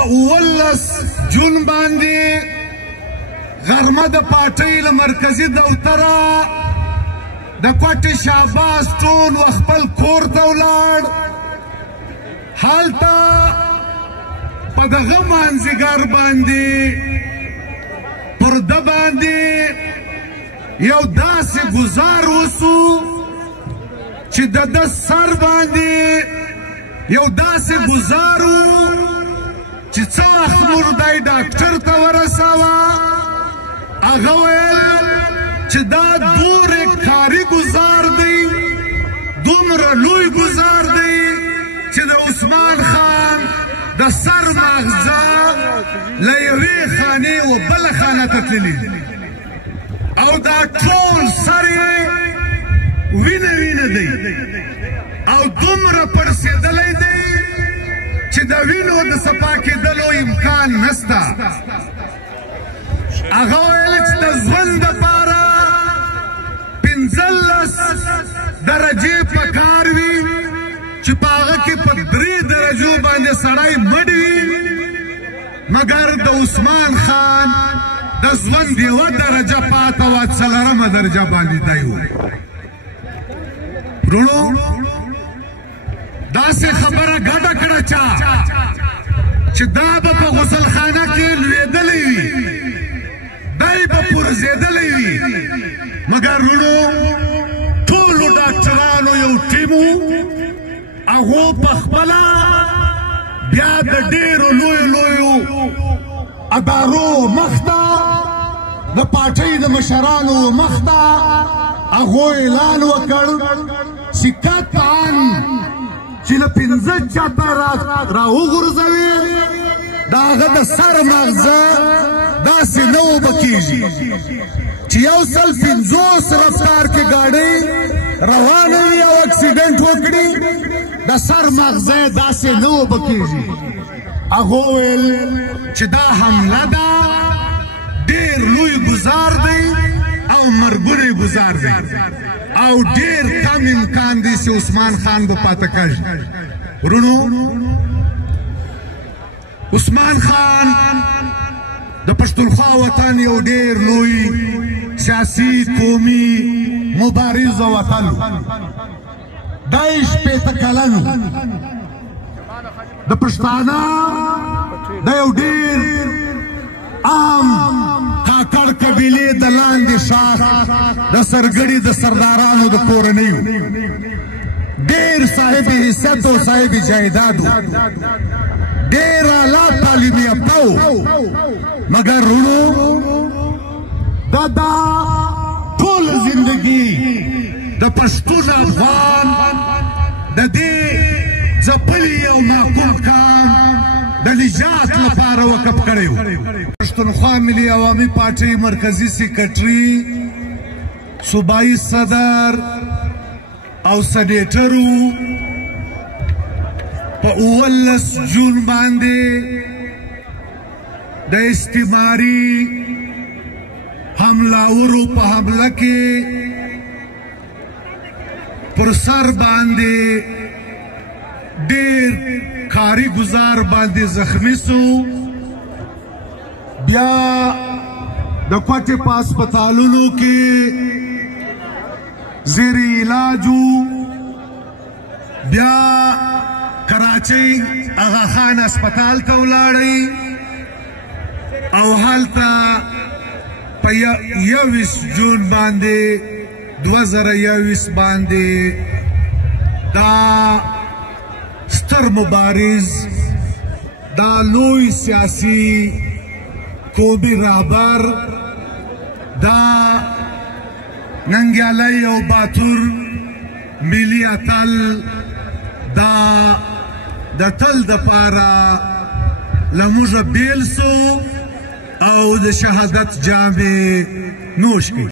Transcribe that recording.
په 19 جون باندې غرمه د پارټۍ له مرکزي دفتره د کوټې شهباز ټول خپل کور ته ولاړ. هلته په دغه مازدیګر باندې پر ده باندې یو داسې ګزار وسو چې د ده سر باندې یو داسې ګزار و چې څه وخت مردی ډاکټر ته ورساوه. هغه ویل چې دا دومره کاري ګزار دی، دومره لوی ګزار دی چې د عثمان خان د سر ماغزه له یوې خانې و بله خانه ته تللي او دا ټول سر یې وینه وینه دی او دومره پړسېدلی دی چې د وینو د صفا کېدلو امکان نسته. هغه ویل چې د ژوند دپاره 15 درجې پکار وي چې په هغه کې په 3 درجو باندې سړی مړ وي، مګر د عثمان خان د ژوند یوه درجه پاته وه، 4مه درجه باندې دی و. وروڼو داسې خبره ګډه کړه چا چې دا به په غسلخانه کې لوېدلی وي، دی به پرزېدلی وي، مګر وروڼو ټولو ډاکټرانو یو ټیم و. هغو پخپله بیا د ډېرو لویو لویو ادارو مخته د پارټۍ د مشرانو مخته هغو اعلان وکړ چې قطعاً چې له 15 چاپه راوغورځوي د هغه د سر مغزه داسې نه اوبه کېږي چې 150 رفتار کې ګاډۍ روانه وي او اکسیډنټ وکړي، د سر مغزه داسې نه اوبه کېږي. هغو ویل چې دا حمله ده، ډېر لوی ګزار دی او مرګونی ګزار دی او ډېر کم امکان دی چې عثمان خان به پاته کړي. وروڼو عثمان خان د پښتونخوا وطن یو ډېر لوی سیاسي قومي مبارز وطن دا یې 15 کلن د پښتانه د یو ډېر عام کاکړ قبیلې د لاندې شاخ د سرګړي د سردارانو د کورنیو ډېر صاحب حیثیت او صاحب جایداد و، ډېر اعلی تعلیم یافته و، مګر وروڼو دا ټول زندګي د پښتون افغان د دې ځپلي یو معقول کام د نجات لپاره وقف کړی و. پښتونخوا ملي عوامي پارټۍ مرکزي سیکرټري، صوبایي صدر او سنیټر و. په 19 جون باندې د استعماري حملاورو په حمله کې پر سر باندې ډېر کاري ګزار باندې زخمی سو. بیا د کوټې په هسپتالونو کې زیر علاج و. بیا کراچۍ اغا خان هسپتال ته ولاړی او هلته په 21 جون باندې 2021 باندې دا ستر مبارز، دا لوی سیاسي قومي رهبر، دا ننګیالی او باتور ملي اتل، دا د تل دپاره له موږه بیل سو او د شهادت جام یې نوش کړي.